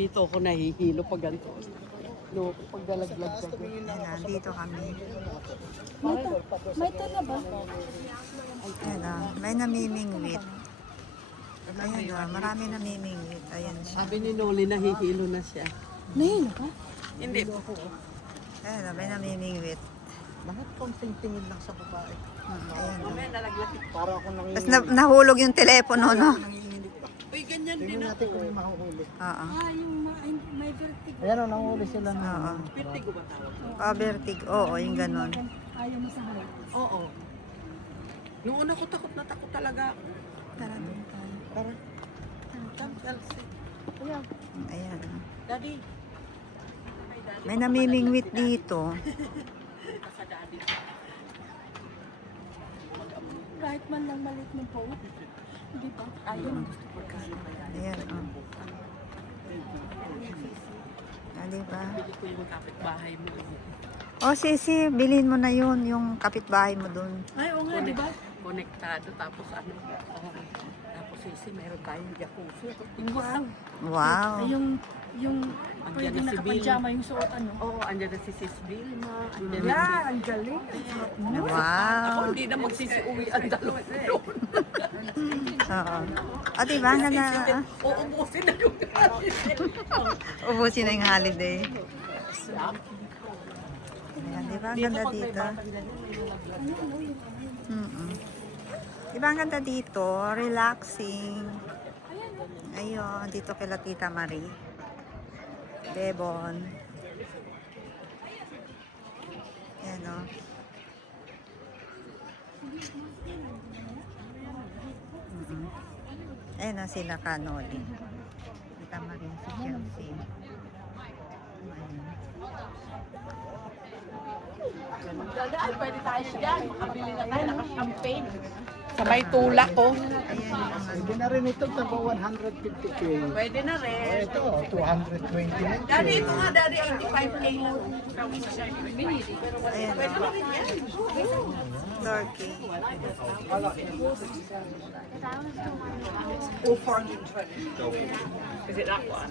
dito ako nahihilo pag ganito. No, pag dalaglag ka. Ayan, dito kami. May tuna ba? Ayan, may namimingwit. Ayan, marami namimingwit. Ayan siya. Sabi ni Noli, nahihilo na siya. Nahilo ka? Hindi. Ayan, may namimingwit. Bakit konting tingin lang sa babae? Ayan. Mamaya nalaglag. Para ako nang Tapos nahulog yung telepono, no? nanginginig ba? Uy, ganyan din Tingnan ako. natin kung may mahuhuli. Oo. Yung may vertigo. Ayan o, nanguhuli sila ng... Oo. Vertigo ba tawag? Vertig. Oo, yung ganon. Ayaw mo sa height. Oo. Nung una ko takot na takot talaga. Tara doon tayo. Tara. Come, Elsie. Ayan. Ayan. Daddy. May namimingwit dito. Sa daddy. Kahit man lang malit ng po. Hindi ba? Ayaw ang gusto ko kasi. Ayan, oh. Ah, diba? Bili ko yung kapitbahay mo. Oh, Sisi, bilhin mo na yun, yung kapitbahay mo dun. Ay, oo nga, di ba? Konektado. Tapos ano. Tapos sisi, meron tayong jacuzzi. Wow. Wow. Ay, yung Andiyan pwede na si nakapajama yung suot ano. Oo, andyan na si Sis Vilma. Andyan na Yeah, ang galing. Ako Wow. hindi na magsisiuwi ang dalawa doon. Oo. O, diba? Ang ganda. Uubusin na yung Ubusin na yung holiday. Ayan, diba? Ang ganda dito. Diba ang ganda dito? Relaxing. Ayun, dito kila Tita Marie. Devon. Ayan o. Ayan o sila Kanoli. Tita Marie, si Chelsea. Ay, pwede tayo dyan. Makabili na tayo. Naka-campaign. Sa may tulak ko. Pwede na rin ito, tago 150k. Pwede na rin. Ito, 220 na. Daddy, ito nga, Daddy, 85K lang. Ayan Pwede o. na rin yan. Turkey. Oh, for Is it that one?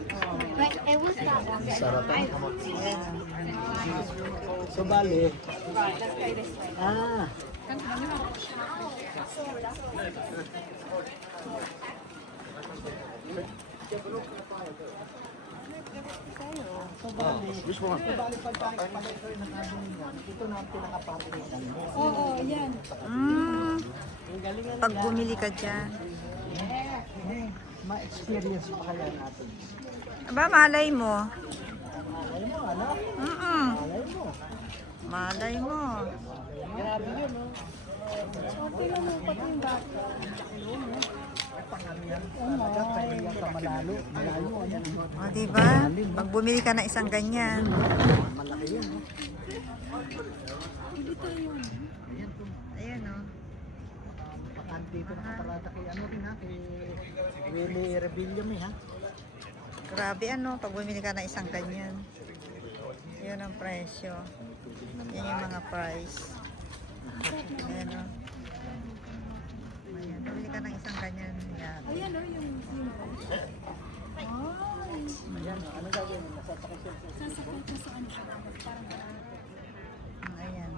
But it was that one. Ayan o. So, bali. Ah, bali pagkain pala ito yung nakabili niyan. Ito na ang pinaka-party mo. Oo, yan. Pag bumili ka dyan. Ma-experience pa kaya natin. Aba, malay mo. Malay mo, ano? Malay mo. Malay mo. Grabe yun, no? So, tingnan mo pati yung bata. Talaga, kaya ka malalo. Malayo, yan. O, diba? Pag bumili ka ng isang ganyan. Malaki yun, no? Hindi tayo yun. Ayan o. Dito nakaparada kay ano rin ha, kay Willie Rebilla may ha. Grabe ano, pag bumili ka ng isang ganyan. Yun ang presyo. Yan yung mga price. Ayan o. Ayan, bumili ka ng isang ganyan. Yan. Ayan o, yung Ay. Ayan, ano gagawin mo? Sasakay siya. Sasakay ka sa ano siya. Parang Ayan.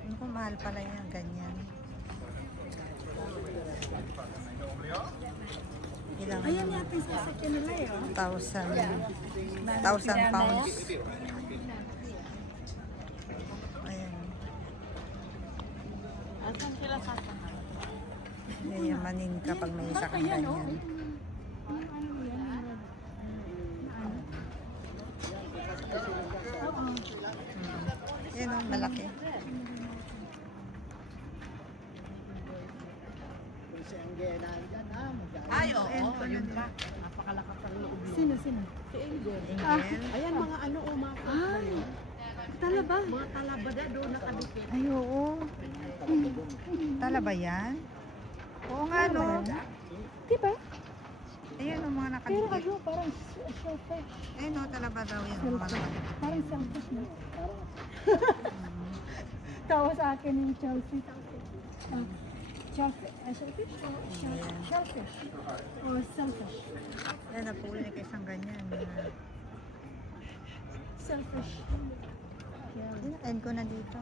Ano kung mahal pala yan, ganyan. Ilang ayan yata yung sasakyan nila eh. 1,000 pounds. Ayan. Asan sila sasakay? Yayamanin ka pag may isa kang Ayan o. ganyan. Yan o, malaki. Kung siya ang gaya dyan ha, Ay, oo. Yun pa. Napakalakas ang loob. Sino, sino? Angel. Ayan, mga ano, umakot. Ay, talaba. Mga talabada doon nakadikit. Ay, oo. Tala ba yan? Oo nga, no? Diba? Ayan o, mga Pero nakadikit. ano, parang shellfish. Ayun o, talaba daw yan. Mga nakadikit. Parang shellfish na. Tawa sa akin yung Chelsea. Shellfish? Shellfish? Shellfish? Or shellfish? Yan, napuli ka isang ganyan. Selfish. End ko na dito.